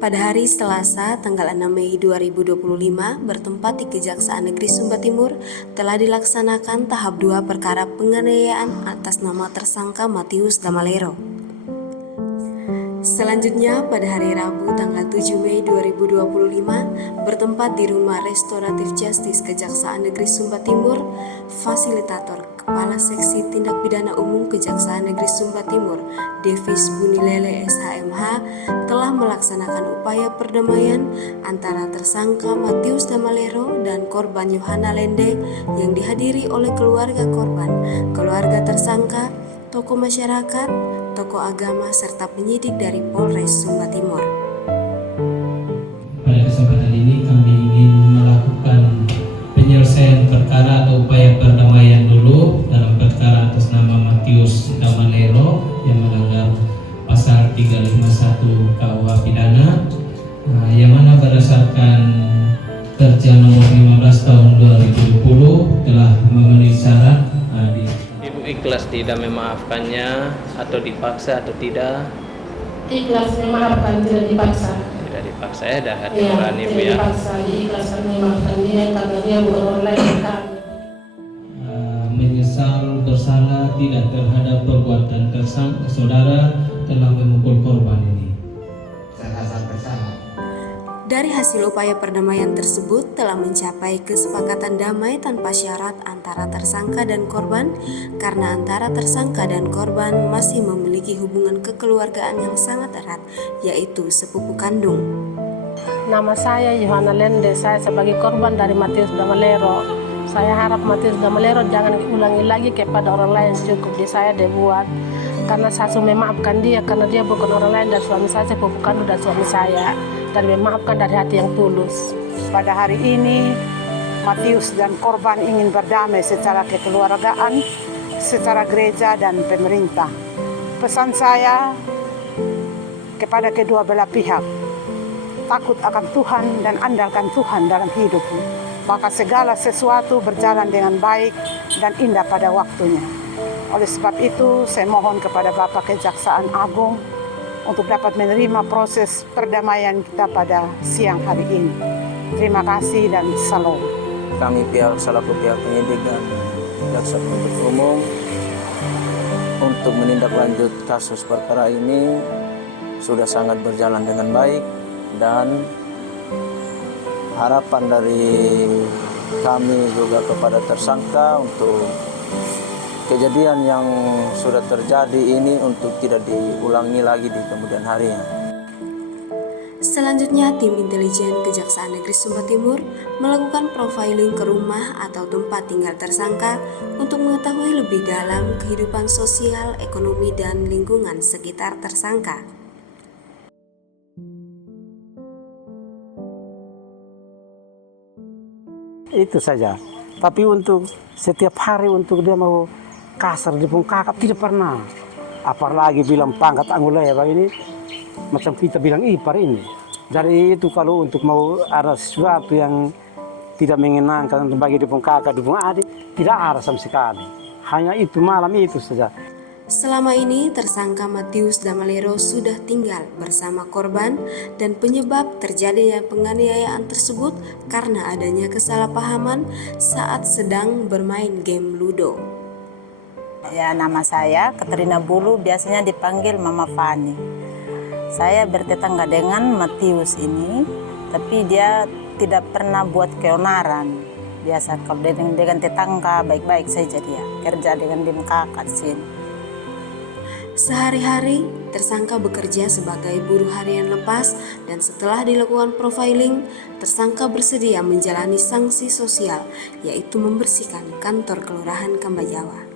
Pada hari Selasa, tanggal 6 Mei 2025, bertempat di Kejaksaan Negeri Sumba Timur, telah dilaksanakan tahap 2 perkara penganiayaan atas nama tersangka Matius Damalero. Selanjutnya, pada hari Rabu, tanggal 7 Mei 2025, bertempat di Rumah Restoratif Justice Kejaksaan Negeri Sumba Timur, fasilitator Kepala Seksi Tindak Pidana Umum Kejaksaan Negeri Sumba Timur, Devis Bunilele SHMH, telah melaksanakan upaya perdamaian antara tersangka Matius Damalero dan korban Yohana Lende yang dihadiri oleh keluarga korban, keluarga tersangka, tokoh masyarakat, tokoh agama, serta penyidik dari Polres Sumba Timur. Pada kesempatan ini kami ingin melakukan penyelesaian perkara atau upaya perdamaian dulu dalam perkara atas nama Matius Damalero yang melanggar pasal 351 KUH Pidana, yang mana berdasarkan Perja nomor 15 tahun 2020 telah memenuhi syarat. Ibu ikhlas tidak memaafkannya atau dipaksa atau tidak? Ikhlas memaafkan, tidak dipaksa. Tidak dipaksa ya, dah hati nurani Bu ya. Dipaksa, diikhlaskan memaafkan dia karena dia bukan orang lain kami. Menyesal bersalah tidak terhadap perbuatan tersangka saudara telah memukul korban ini. Saya rasa bersalah. Dari hasil upaya perdamaian tersebut telah mencapai kesepakatan damai tanpa syarat antara tersangka dan korban, karena antara tersangka dan korban masih memiliki hubungan kekeluargaan yang sangat erat, yaitu sepupu kandung. Nama saya Yohana Lende, saya sebagai korban dari Matius Damalero. Saya harap Matius Damalero jangan diulangi lagi kepada orang lain, cukup di saya dibuat. Karena saya sudah memaafkan dia, karena dia bukan orang lain dan suami saya sepupu kandung dan suami saya. Dan memaafkan dari hati yang tulus. Pada hari ini, Matius dan korban ingin berdamai secara kekeluargaan, secara gereja dan pemerintah. Pesan saya kepada kedua belah pihak, takut akan Tuhan dan andalkan Tuhan dalam hidupmu. Maka segala sesuatu berjalan dengan baik dan indah pada waktunya. Oleh sebab itu, saya mohon kepada Bapak Kejaksaan Agung untuk dapat menerima proses perdamaian kita pada siang hari ini. Terima kasih dan salam. Kami selaku pihak penyidik dan jaksa penuntut umum untuk menindaklanjut kasus perkara ini sudah sangat berjalan dengan baik, dan harapan dari kami juga kepada tersangka untuk kejadian yang sudah terjadi ini untuk tidak diulangi lagi di kemudian harinya. Selanjutnya, tim intelijen Kejaksaan Negeri Sumba Timur melakukan profiling ke rumah atau tempat tinggal tersangka untuk mengetahui lebih dalam kehidupan sosial, ekonomi, dan lingkungan sekitar tersangka. Itu saja. Tapi untuk setiap hari untuk dia mau kasar di pun kakak tidak pernah. Apalagi bilang pangkat anggulaya ini macam kita bilang ipar ini. Jadi itu kalau untuk mau ada sesuatu yang tidak menyenangkan bagi di pun kakak, di pun adik, tidak ada sama sekali. Hanya itu malam itu saja. Selama ini tersangka Matius Damalero sudah tinggal bersama korban, dan penyebab terjadinya penganiayaan tersebut karena adanya kesalahpahaman saat sedang bermain game Ludo. Ya, nama saya Katrina Bulu, biasanya dipanggil Mama Fani. Saya bertetangga dengan Matius ini, tapi dia tidak pernah buat keonaran. Biasa kalau dengan tetangga baik-baik saja dia, kerja dengan dim kakak sini. Sehari-hari, tersangka bekerja sebagai buruh harian lepas, dan setelah dilakukan profiling, tersangka bersedia menjalani sanksi sosial, yaitu membersihkan kantor Kelurahan Kambajawa.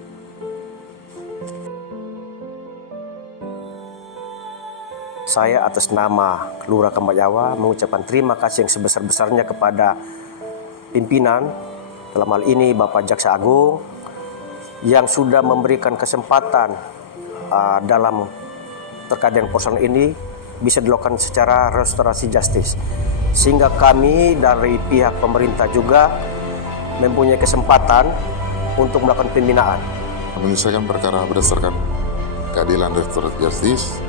Saya atas nama Kelurahan Kambajawa mengucapkan terima kasih yang sebesar-besarnya kepada pimpinan, dalam hal ini Bapak Jaksa Agung, yang sudah memberikan kesempatan dalam terkait dengan persoalan ini bisa dilakukan secara restorasi justice, sehingga kami dari pihak pemerintah juga mempunyai kesempatan untuk melakukan pembinaan. Menyelesaikan perkara berdasarkan keadilan restoratif justice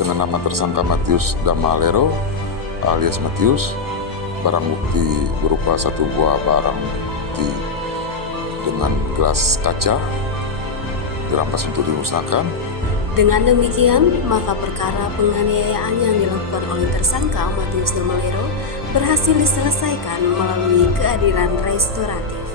dengan nama tersangka Matius Damalero alias Matius. Barang bukti berupa satu buah barang bukti dengan gelas kaca dirampas untuk dimusnahkan. Dengan demikian, maka perkara penganiayaan yang dilakukan oleh tersangka Matius Damalero berhasil diselesaikan melalui keadilan restoratif.